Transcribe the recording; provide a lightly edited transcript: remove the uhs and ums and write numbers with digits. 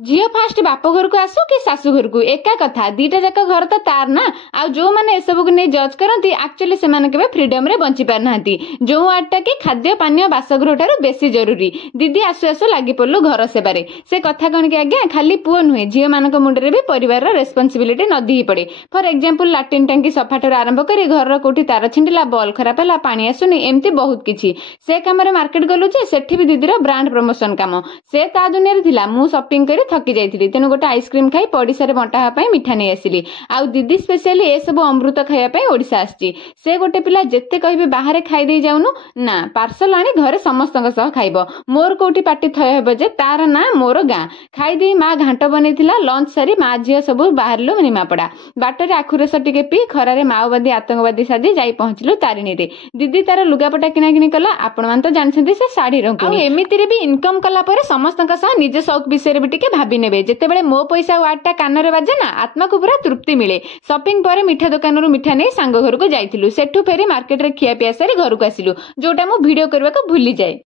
झील फास्ट बाप घर को आसु कि शाशु घर को एका कथा दीटा जाक घर तो तार ना आ जो मैंने एसबू को नहीं जज करती एक्चुअली से फ्रीडम रे बंची पार ना जो वार्डटा कि खाद्य पानीय बासगृह ठार बेसी जरूरी दीदी आसु आसु लगी पड़लु घर सेबारे से कथा कौन कि आज्ञा खाली पुओ नुहे झील मान मुंडे भी परिवार रेस्पॉन्सिबिलिटी नदी पड़े फॉर एग्जांपल लाट्रिन टांकी सफाठू आरंभ कर घर कोठी तार छिंडिला बॉल खराब है पानी आसुनी एमती बहुत किछि से काम मार्केट गलु जे सेठी भी दीदीर ब्रांड प्रमोशन काम से ता दुनिया थिला मु शॉपिंग कर थकी जाइली तेणु गोटे आइसक्रीम खाई पड़िशारे बंटा मिठा नहीं आसिली आउ दीदी स्पेशली ए सब अमृत खाइबा ओडिशा आसी से गोटे पिला जेते कहबे बाहर खाई दे जाउनु ना पार्सल आनी घरे समस्त खाइब मोर कोठी पार्टी थय हेबो जे तार ना मोर गाँ खाई दे माँ घाट बनैथिला लंच सारी माँ झील सब बाहरलु निमापड़ा बाटरे आखुरस टिके पी खरारे माओवादी आतंकवादी साजी जाई पहुंचलु तारिणी रे दीदी तार लुगापटा किना किनी कला आपण मान तो जानछन्ती से साड़ी रंगु एमितिरे भी इनकम कला परे समस्तक सह निज शौक विषय भी टिके भाबी नेबे जेतेबेले मो पैसा वार्डटा कानरे बाजे ना आत्मा को पूरा तृप्ति मिले शॉपिंग पर मिठा दुकान रु मिठा नहीं सांग घर को जाइथिलु सेठु फेरी मार्केट रे खिया पिया सारी घर को आसिलु जोटा मु वीडियो करबा को भूली जाए।